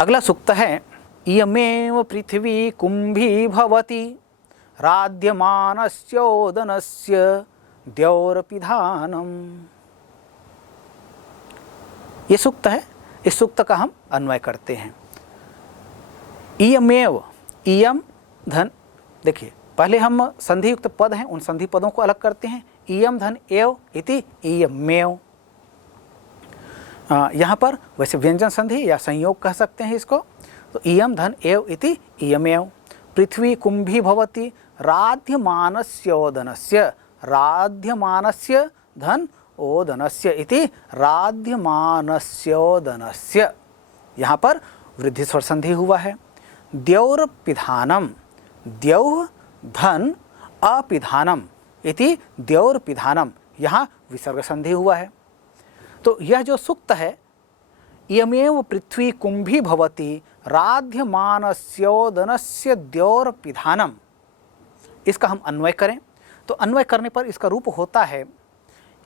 अगला सूक्त है इयमेव पृथ्वी कुंभी भवति राध्यमानस्योदनस्य द्यौरपिधानम। ये सूक्त है, इस सूक्त का हम अन्वय करते हैं। इयमेव, इयम धन, देखिए पहले हम संधि युक्त पद हैं उन संधि पदों को अलग करते हैं। इयम धन एव इति इयमेव। यहाँ पर वैसे व्यंजन संधि या संयोग कह सकते हैं इसको। तो इयम धन एव इति इयमेव। पृथ्वी कुंभी भवति राध्यमानस्योदनस्य, राध्यमानस्य धन ओदनस्य इति राध्यमानस्योदनस्य। यहाँ पर वृद्धि स्वर संधि हुआ है। द्यौर पिधानम, द्यौः धन अपिधानम इति द्यौर पिधानम, यहाँ विसर्ग संधि हुआ है। तो यह जो सूक्त है इयमेव पृथ्वी कुंभी भवति राध्यमानस्योदनस्य द्यौर पिधानम, इसका हम अन्वय करें तो अन्वय करने पर इसका रूप होता है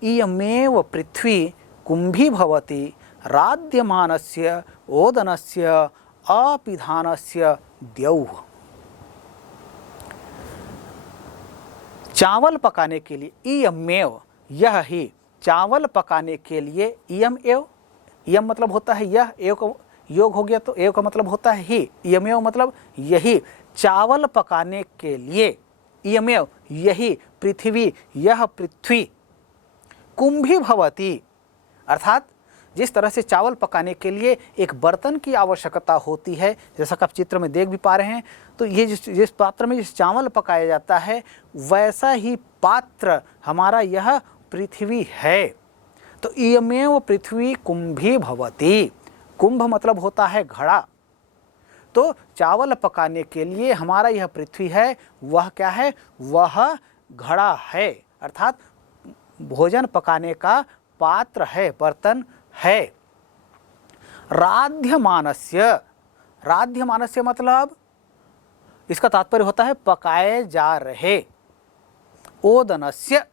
इयमेव पृथ्वी कुंभी भवति राध्यमानस्य ओदनस्य अपिधानस्य द्यौः। चावल पकाने के लिए इयमेव, यह ही चावल पकाने के लिए इयम एव, इयम मतलब होता है यह, एव का योग हो गया तो एव का मतलब होता है ही, इयमेव मतलब यही, चावल पकाने के लिए इयमेव यही पृथ्वी, यह पृथ्वी कुंभी भवति, अर्थात जिस तरह से चावल पकाने के लिए एक बर्तन की आवश्यकता होती है, जैसा कि आप चित्र में देख भी पा रहे हैं, तो ये जिस पात्र में जिस चावल पकाया जाता है वैसा ही पात्र हमारा यह पृथ्वी है। तो इयमेव पृथ्वी कुंभी भवति, कुंभ मतलब होता है घड़ा। तो चावल पकाने के लिए हमारा यह पृथ्वी है, वह क्या है, वह घड़ा है, अर्थात भोजन पकाने का पात्र है, बर्तन है। राध्यमानस्य, राध्यमानस्य मतलब इसका तात्पर्य होता है पकाए जा रहे। ओदनस्य,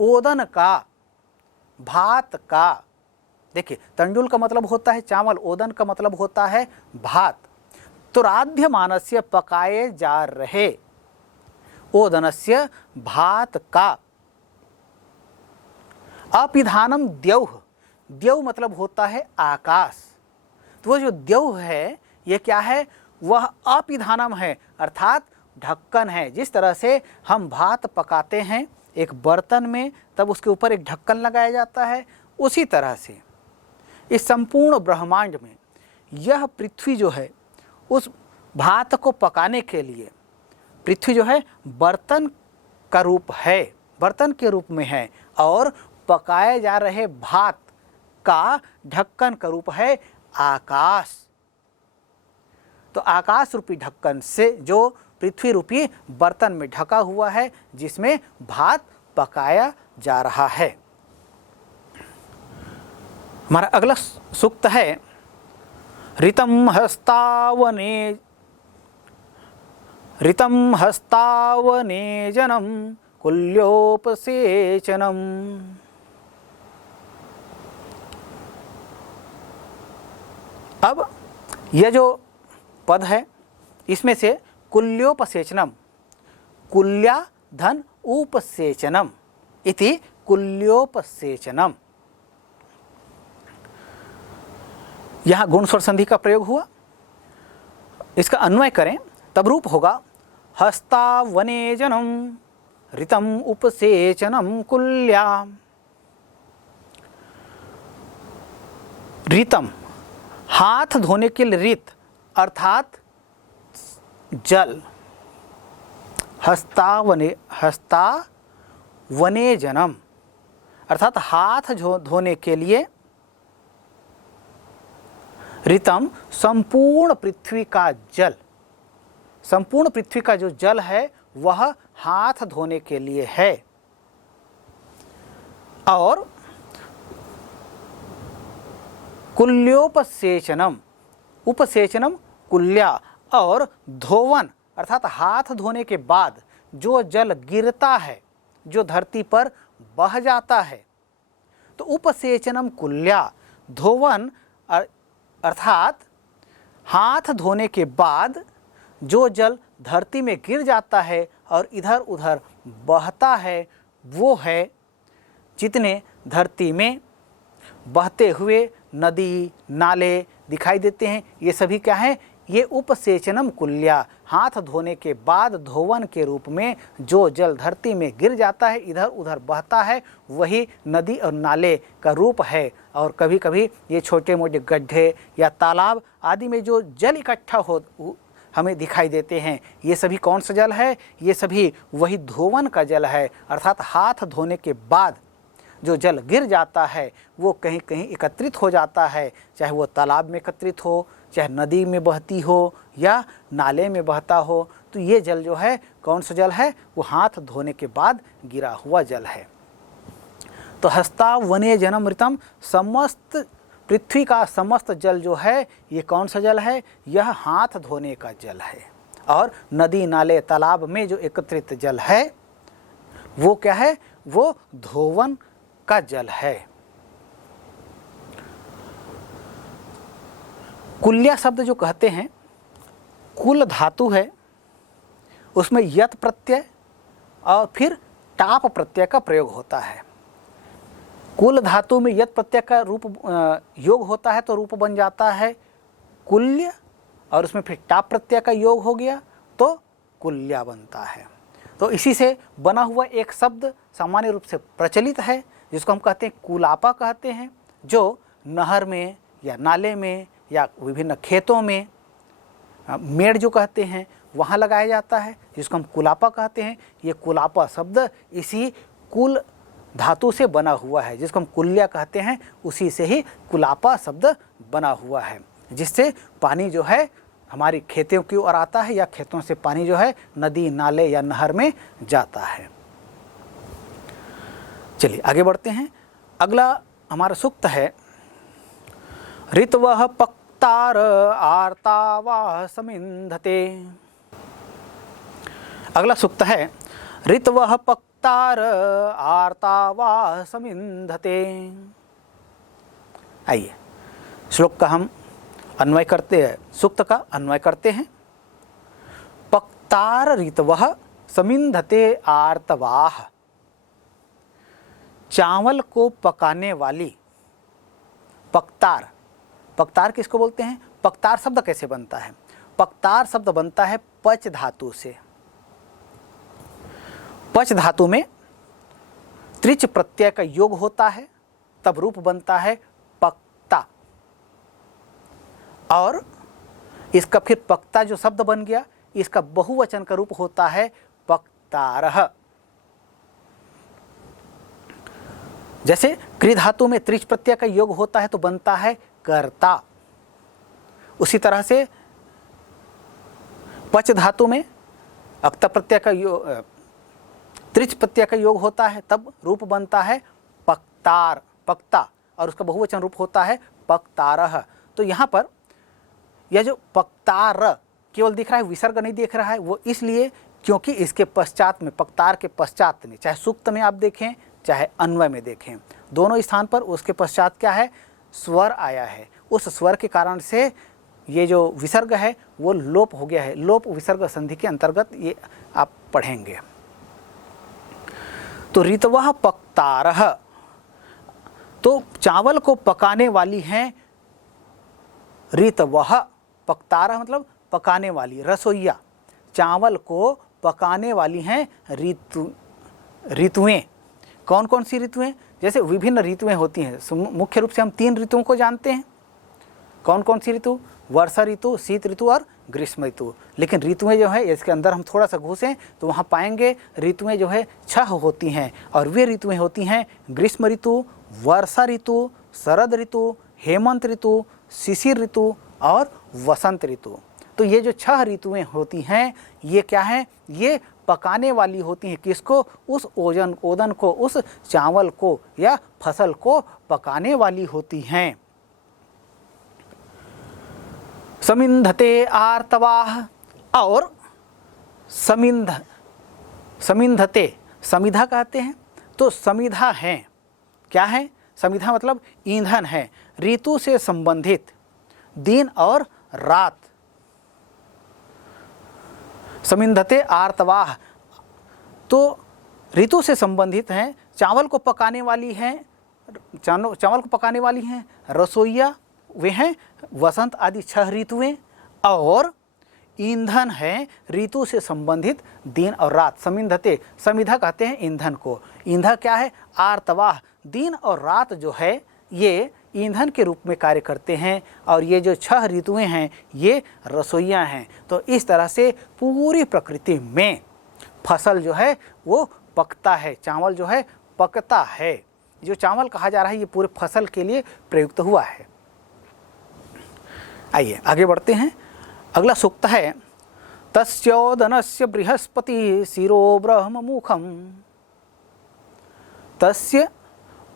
ओदन का, भात का, देखिए तंडुल का मतलब होता है चावल, ओदन का मतलब होता है भात। तो राध्यमानस्य पकाए जा रहे, ओदनस्य भात का। अपिधानम द्यौः, द्यौः मतलब होता है आकाश। तो वो जो द्यौः है ये क्या है, वह अपिधानम है, अर्थात ढक्कन है। जिस तरह से हम भात पकाते हैं एक बर्तन में तब उसके ऊपर एक ढक्कन लगाया जाता है, उसी तरह से इस संपूर्ण ब्रह्मांड में यह पृथ्वी जो है उस भात को पकाने के लिए पृथ्वी जो है बर्तन का रूप है, बर्तन के रूप में है, और पकाए जा रहे भात का ढक्कन का रूप है आकाश। तो आकाश रूपी ढक्कन से जो पृथ्वी रूपी बर्तन में ढका हुआ है जिसमें भात पकाया जा रहा है। हमारा अगला सूक्त है ऋतं हस्तावनेजनं कुल्योपसेचनम्। अब यह जो पद है इसमें से कुल्योपसेचनम, कुल्या धन उपसेचनम इति कुल्योपसेचनम, यहाँ गुण स्वर संधि का प्रयोग हुआ। इसका अन्वय करें तब रूप होगा हस्तावनेजनम ऋतं उपसेचनम कुल्या। ऋतं हाथ धोने के लिए ऋत अर्थात जल। हस्तावनेजनम अर्थात हाथ धोने के लिए। ऋतम संपूर्ण पृथ्वी का जल, संपूर्ण पृथ्वी का जो जल है वह हाथ धोने के लिए है। और कुल्योपसेचनम, उपसेचनम कुल्या, और धोवन अर्थात हाथ धोने के बाद जो जल गिरता है, जो धरती पर बह जाता है, तो उपसेचनम कुल्या, धोवन अर्थात हाथ धोने के बाद जो जल धरती में गिर जाता है और इधर उधर बहता है, वो है जितने धरती में बहते हुए नदी नाले दिखाई देते हैं, ये सभी क्या हैं? ये उपसेचनम कुल्या, हाथ धोने के बाद धोवन के रूप में जो जल धरती में गिर जाता है, इधर उधर बहता है, वही नदी और नाले का रूप है। और कभी कभी ये छोटे मोटे गड्ढे या तालाब आदि में जो जल इकट्ठा हो हमें दिखाई देते हैं, ये सभी कौन सा जल है? ये सभी वही धोवन का जल है। अर्थात हाथ धोने के बाद जो जल गिर जाता है वो कहीं कहीं एकत्रित हो जाता है, चाहे वो तालाब में एकत्रित हो, चाहे नदी में बहती हो या नाले में बहता हो। तो ये जल जो है कौन सा जल है? वो हाथ धोने के बाद गिरा हुआ जल है। तो हस्ता वने जनमृतम, समस्त पृथ्वी का समस्त जल जो है ये कौन सा जल है? यह हाथ धोने का जल है। और नदी नाले तालाब में जो एकत्रित जल है वो क्या है? वो धोवन का जल है। कुल्या शब्द जो कहते हैं, कुल धातु है, उसमें यत प्रत्यय और फिर टाप प्रत्यय का प्रयोग होता है। कुल धातु में यत प्रत्यय का रूप योग होता है तो रूप बन जाता है कुल्य, और उसमें फिर टाप प्रत्यय का योग हो गया तो कुल्या बनता है। तो इसी से बना हुआ एक शब्द सामान्य रूप से प्रचलित है, जिसको हम कहते हैं कुलापा कहते हैं, जो नहर में या नाले में या विभिन्न खेतों में मेड़ जो कहते हैं वहाँ लगाया जाता है, जिसको हम कुलापा कहते हैं। ये कुलापा शब्द इसी कुल धातु से बना हुआ है, जिसको हम कुल्या कहते हैं, उसी से ही कुलापा शब्द बना हुआ है, जिससे पानी जो है हमारी खेतों की ओर आता है या खेतों से पानी जो है नदी नाले या नहर में जाता है। चलिए आगे बढ़ते हैं। अगला हमारा सूक्त है ऋतवः पक्तार आर्तावाः समिन्धते। अगला सूक्त है ऋतवः पक्तार आर्तावाः समिन्धते। आइए श्लोक का हम अन्वय करते हैं, सूक्त का अन्वय करते हैं। पक्तार ऋतवः समिन्धते आर्तवाः, चावल को पकाने वाली। पक्तार, पक्तार किसको बोलते हैं? पक्तार शब्द कैसे बनता है? पक्तार शब्द बनता है पच धातु से। पच धातु में त्रिच प्रत्यय का योग होता है, तब रूप बनता है पक्ता। और इसका फिर पक्ता जो शब्द बन गया, इसका बहुवचन का रूप होता है पक्तारः। जैसे कृ धातु में त्रिच प्रत्यय का योग होता है तो बनता है कर्ता। उसी तरह से पच धातु में अक्त प्रत्यय का योग, त्रिच प्रत्यय का योग होता है, तब रूप बनता है पक्तार, पक्ता, और उसका बहुवचन रूप होता है पक्तारः। तो यहाँ पर यह जो पक्तार केवल दिख रहा है, विसर्ग नहीं दिख रहा है, वो इसलिए क्योंकि इसके पश्चात में, पक्तार के पश्चात में, चाहे सूक्त में आप देखें चाहे अन्वय में देखें, दोनों स्थान पर उसके पश्चात क्या है? स्वर आया है। उस स्वर के कारण से ये जो विसर्ग है वो लोप हो गया है। लोप विसर्ग संधि के अंतर्गत ये आप पढ़ेंगे। तो ऋतवः पक्तारः, तो चावल को पकाने वाली हैं ऋतवः। पक्तारः मतलब पकाने वाली, रसोइया। चावल को पकाने वाली हैं ऋतुएं। कौन कौन सी ऋतुएं? जैसे विभिन्न ऋतुएं होती हैं। मुख्य रूप से हम 3 ऋतुओं को जानते हैं। कौन कौन सी ऋतु? वर्षा ऋतु, शीत ऋतु और ग्रीष्म ऋतु। लेकिन ऋतुएं जो है इसके अंदर हम थोड़ा सा घुसें तो वहाँ पाएंगे ऋतुएं जो है 6 होती हैं, और वे ऋतुएं होती हैं ग्रीष्म ऋतु, वर्षा ऋतु, शरद ऋतु, हेमंत ऋतु, शिशिर ऋतु और वसंत ऋतु। तो ये जो 6 ऋतुएं होती हैं ये क्या हैं? ये पकाने वाली होती हैं। किसको? उस ओदन को, उस चावल को या फसल को पकाने वाली होती हैं। समिन्धते आर्तवाः, और समिन्धते समिधा कहते हैं। तो समिधा हैं, क्या है? समिधा मतलब ईंधन है, ऋतु से संबंधित दिन और रात। समिंधते आर्तवाह, तो ऋतु से संबंधित हैं। चावल को पकाने वाली हैं, चावल को पकाने वाली हैं रसोइया, वे हैं वसंत आदि 6 ऋतुएं। और ईंधन है ऋतु से संबंधित दिन और रात। समिंधते, समिधा कहते हैं ईंधन को। ईंधन क्या है? आर्तवाह, दिन और रात जो है ये ईंधन के रूप में कार्य करते हैं। और ये जो 6 ऋतुएं हैं ये रसोइयाँ हैं। तो इस तरह से पूरी प्रकृति में फसल जो है वो पकता है, चावल जो है पकता है। जो चावल कहा जा रहा है ये पूरे फसल के लिए प्रयुक्त हुआ है। आइए आगे बढ़ते हैं। अगला सूक्त है तस्योदनस्य बृहस्पति शिरो ब्रह्म मुखम। तस्य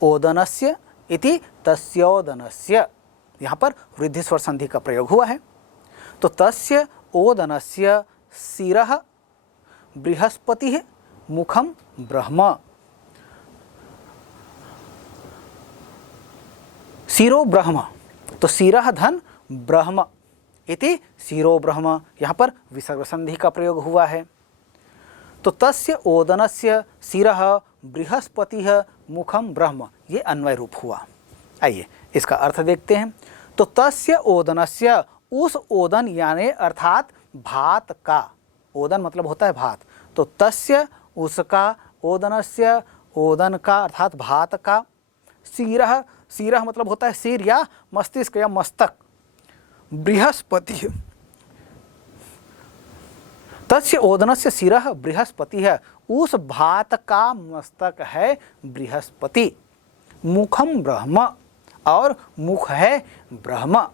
ओदनस्य इति तस्योदनस्य, यहाँ पर वृद्धि स्वर संधि का प्रयोग हुआ है। तो तस्य ओदनस्य शिरः बृहस्पति मुखम ब्रह्म। शिरो ब्रह्म, तो शिरः धन ब्रह्म इति शिरो ब्रह्म, यहाँ पर विसर्ग संधि का प्रयोग हुआ है। तो तस्य ओदनस्य शिरः बृहस्पतिः मुखम ब्रह्म, ये अन्वय रूप हुआ। आइए इसका अर्थ देखते हैं। तो तस्य ओदनस्य, उस ओदन यानी अर्थात भात का, ओदन मतलब होता है भात। तो तस्य उसका, ओदनस्य ओदन का अर्थात भात का, शिरः, शिरः मतलब होता है सिर या मस्तिष्क या मस्तक, बृहस्पति, तस्य ओदनस्य शिरः बृहस्पति है, उस भात का मस्तक है बृहस्पति, मुखम ब्रह्म, और मुख है ब्रह्म।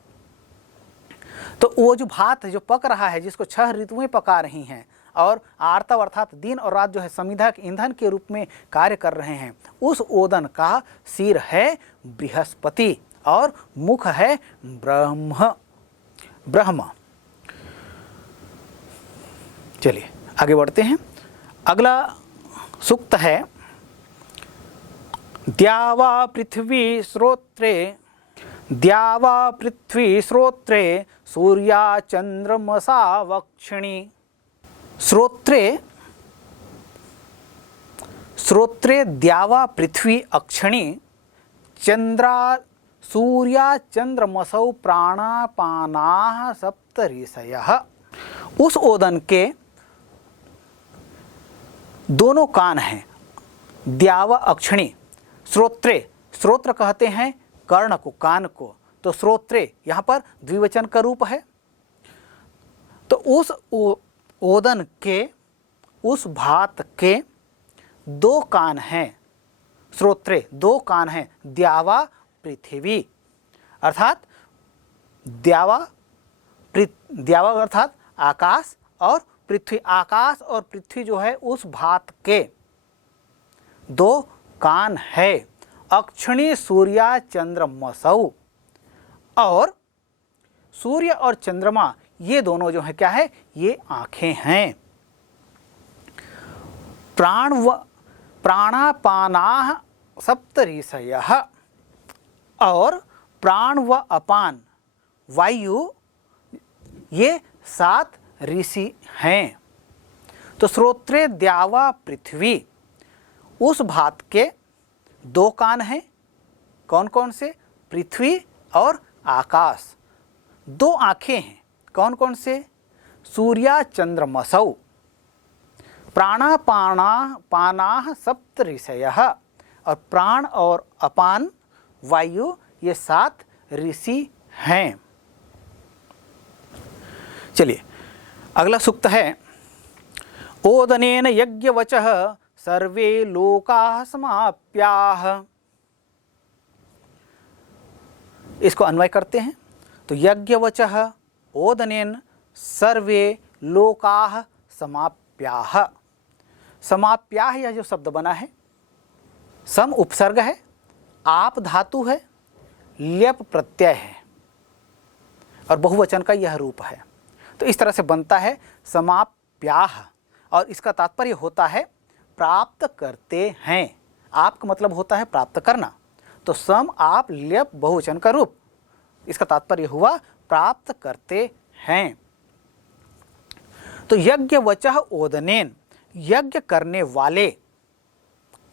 तो वो जो भात जो पक रहा है, जिसको 6 ऋतुएं पका रही हैं, और आर्तव अर्थात दिन और रात जो है समिधा के ईंधन के रूप में कार्य कर रहे हैं, उस ओदन का सिर है बृहस्पति और मुख है ब्रह्म, ब्रह्म। चलिए आगे बढ़ते हैं। अगला सूक्त है द्यावा पृथ्वी श्रोत्रे, द्यावा पृथ्वी श्रोत्रे सूर्या चंद्रमसा वक्षिणी। श्रोत्रे, श्रोत्रे द्यावा पृथ्वी अक्षिणी, चंद्रा सूर्या चंद्रमसौ प्राणापानाः सप्त ऋषयः। उस ओदन के दोनों कान हैं, द्यावा अक्षिणी। श्रोत्रे, श्रोत्र कहते हैं कर्ण को, कान को। तो श्रोत्रे यहाँ पर द्विवचन का रूप है। तो उस ओदन के, उस भात के 2 कान हैं, श्रोत्रे 2 कान हैं। द्यावा पृथ्वी अर्थात द्यावा, द्यावा अर्थात आकाश, और पृथ्वी, आकाश और पृथ्वी जो है उस भात के 2 कान है। अक्षिणी सूर्या चंद्रमसौ, और सूर्य और चंद्रमा ये दोनों जो है क्या है, ये आंखें हैं। प्राणापानाः सप्त ऋषयः, और प्राण व अपान वायु ये 7 ऋषि हैं। तो श्रोत्रे द्यावा पृथ्वी, उस भात के 2 कान हैं। कौन कौन से? पृथ्वी और आकाश। 2 आँखें हैं। कौन कौन से? सूर्या चंद्रमसौ। प्राणापानाः सप्त ऋषयः, और प्राण और अपान वायु ये 7 ऋषि हैं। चलिए अगला सूक्त है ओदनेन यज्ञवचः सर्वे लोकाः समाप्याः। इसको अन्वय करते हैं। तो यज्ञवचः ओदनेन सर्वे लोकाः समाप्याः। समाप्याः यह जो शब्द बना है, सम उपसर्ग है, आप धातु है, ल्यप प्रत्यय है, और बहुवचन का यह रूप है। तो इस तरह से बनता है समाप्याः, और इसका तात्पर्य होता है प्राप्त करते हैं। आप का मतलब होता है प्राप्त करना। तो सम आप ल्यप बहुवचन का रूप, इसका तात्पर्य हुआ प्राप्त करते हैं। तो यज्ञवचः ओदनेन, यज्ञ करने वाले,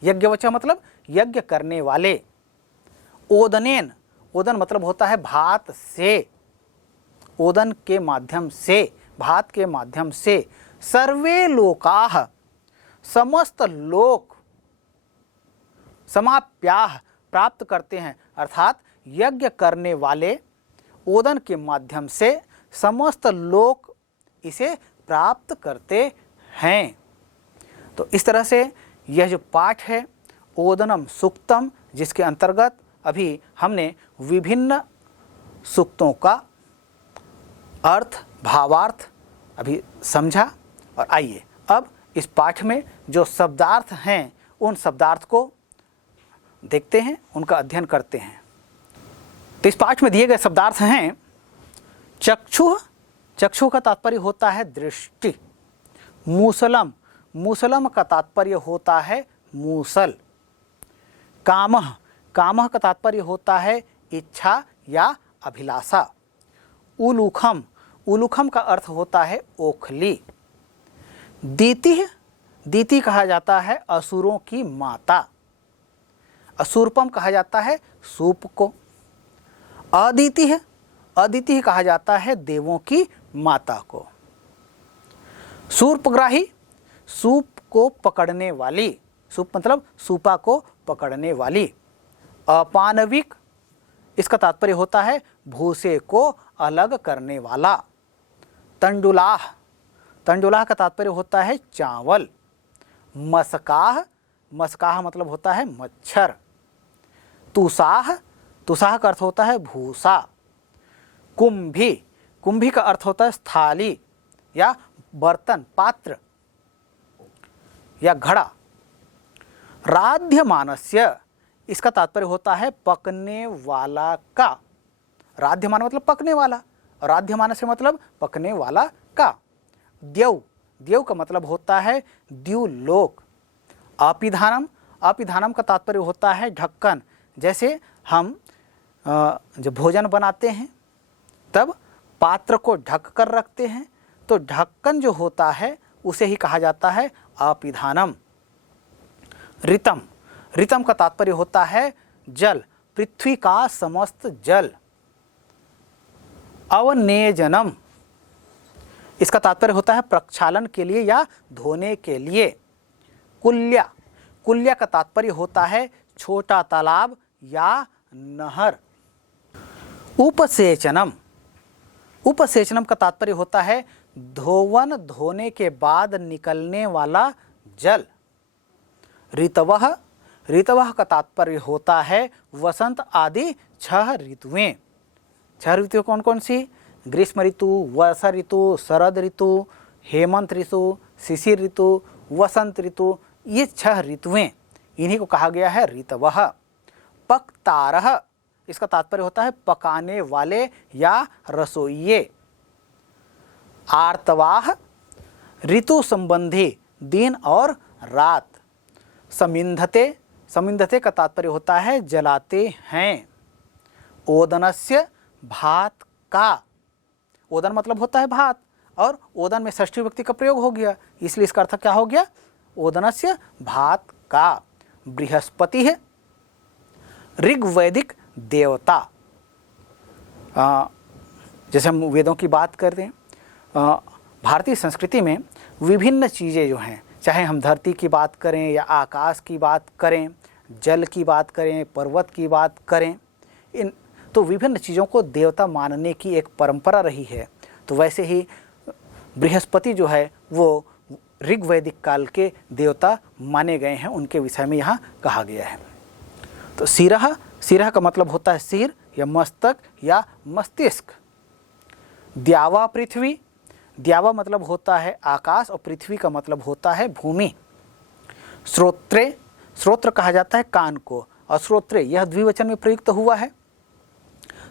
यज्ञवचः मतलब यज्ञ करने वाले, ओदनेन, ओदन मतलब होता है भात से, ओदन के माध्यम से, भात के माध्यम से, सर्वे लोकाः, समस्त लोक, समाप्याः, प्राप्त करते हैं, अर्थात यज्ञ करने वाले ओदन के माध्यम से समस्त लोक इसे प्राप्त करते हैं। तो इस तरह से यह जो पाठ है ओदनम सूक्तम, जिसके अंतर्गत अभी हमने विभिन्न सूक्तों का अर्थ, भावार्थ अभी समझा। और आइए अब इस पाठ में जो शब्दार्थ हैं उन शब्दार्थ को देखते हैं, उनका अध्ययन करते हैं। तो इस पाठ में दिए गए शब्दार्थ हैं चक्षु, चक्षु का तात्पर्य होता है दृष्टि। मूसलम, मूसलम का तात्पर्य होता है मूसल। कामः, कामः का तात्पर्य होता है इच्छा या अभिलाषा। उलूखम, उलूखम का अर्थ होता है ओखली। दीति, दीति कहा जाता है असुरों की माता। असुरपम कहा जाता है सूप को। अदिति है, अदिति कहा जाता है देवों की माता को। सूर्पग्राही, सूप को पकड़ने वाली, सूप मतलब सूपा को पकड़ने वाली। अपानविक, इसका तात्पर्य होता है भूसे को अलग करने वाला। तंडुलाह, तंडुलाह का तात्पर्य होता है चावल। मस्काह, मस्काह मतलब होता है मच्छर। तुसाह, तुसाह का अर्थ होता है भूसा। कुंभी, कुंभी का अर्थ होता है थाली या बर्तन, पात्र या घड़ा। राध्यमानस्य, इसका तात्पर्य होता है पकने वाला का। राध्यमान मतलब पकने वाला, राध्यमानस्य मतलब पकने वाला का। द्यौ, द्यौ का मतलब होता है द्युलोक। अपिधानम, अपिधानम का तात्पर्य होता है ढक्कन। जैसे हम जब भोजन बनाते हैं तब पात्र को ढक कर रखते हैं, तो ढक्कन जो होता है उसे ही कहा जाता है अपिधानम। ऋतम, ऋतम का तात्पर्य होता है जल, पृथ्वी का समस्त जल। अवनेजनम, इसका तात्पर्य होता है प्रक्षालन के लिए या धोने के लिए। कुल्या, कुल्या का तात्पर्य होता है छोटा तालाब या नहर। उपसेचनम, उपसेचनम का तात्पर्य होता है धोवन, धोने के बाद निकलने वाला जल। ऋतवः, ऋतवः का तात्पर्य होता है वसंत आदि 6 ऋतुएं। 6 ऋतु कौन कौन सी? ग्रीष्म ऋतु, वर्षा ऋतु, शरद ऋतु, हेमंत ऋतु, शिशिर ऋतु, वसंत ऋतु, ये 6 ऋतुएं, इन्हीं को कहा गया है ऋतवः। पक्तारः, इसका तात्पर्य होता है पकाने वाले या रसोइये। आर्तवाह, ऋतु संबंधी, दिन और रात। समिन्धते, समिन्धते का तात्पर्य होता है जलाते हैं। ओदनस्य, भात का। ओदन मतलब होता है भात, और ओदन में षष्ठी विभक्ति का प्रयोग हो गया, इसलिए इसका अर्थ क्या हो गया? ओदनस्य, भात का। बृहस्पति है ऋग्वैदिक देवता। जैसे हम वेदों की बात करते हैं, भारतीय संस्कृति में विभिन्न चीज़ें जो हैं, चाहे हम धरती की बात करें या आकाश की बात करें, जल की बात करें, पर्वत की बात करें, इन तो विभिन्न चीज़ों को देवता मानने की एक परंपरा रही है। तो वैसे ही बृहस्पति जो है वो ऋग्वैदिक काल के देवता माने गए हैं, उनके विषय में यहाँ कहा गया है। तो सिरह, सिरह का मतलब होता है सिर या मस्तक या मस्तिष्क। द्यावा पृथ्वी, द्यावा मतलब होता है आकाश और पृथ्वी का मतलब होता है भूमि। श्रोत्रे, श्रोत्र कहा जाता है कान को, और श्रोत्रे यह द्विवचन में प्रयुक्त हुआ है।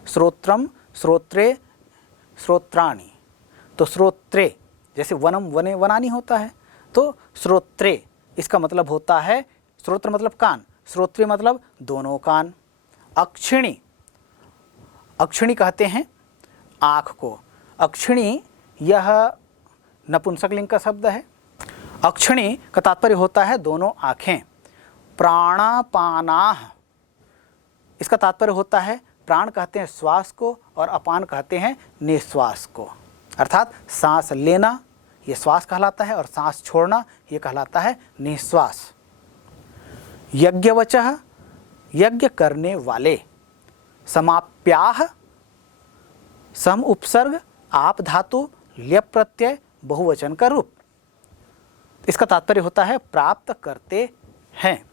श्रोत्रम, श्रोत्रे, श्रोत्राणि। तो श्रोत्रे जैसे वनम, वने, वनानी होता है, तो श्रोत्रे इसका मतलब होता है, श्रोत्र मतलब कान, श्रोत्रे मतलब दोनों कान। अक्षिणी, अक्षिणी कहते हैं आँख को। अक्षिणी यह नपुंसकलिंग का शब्द है। अक्षिणी का तात्पर्य होता है दोनों आँखें। प्राणापानाः इसका तात्पर्य होता है प्राण कहते हैं श्वास को और अपान कहते हैं निश्वास को, अर्थात सांस लेना ये श्वास कहलाता है और सांस छोड़ना ये कहलाता है निश्वास। यज्ञवचः यज्ञ करने वाले। समाप्याः सम उपसर्ग आप धातु ल्यप प्रत्यय बहुवचन का रूप। इसका तात्पर्य होता है प्राप्त करते हैं।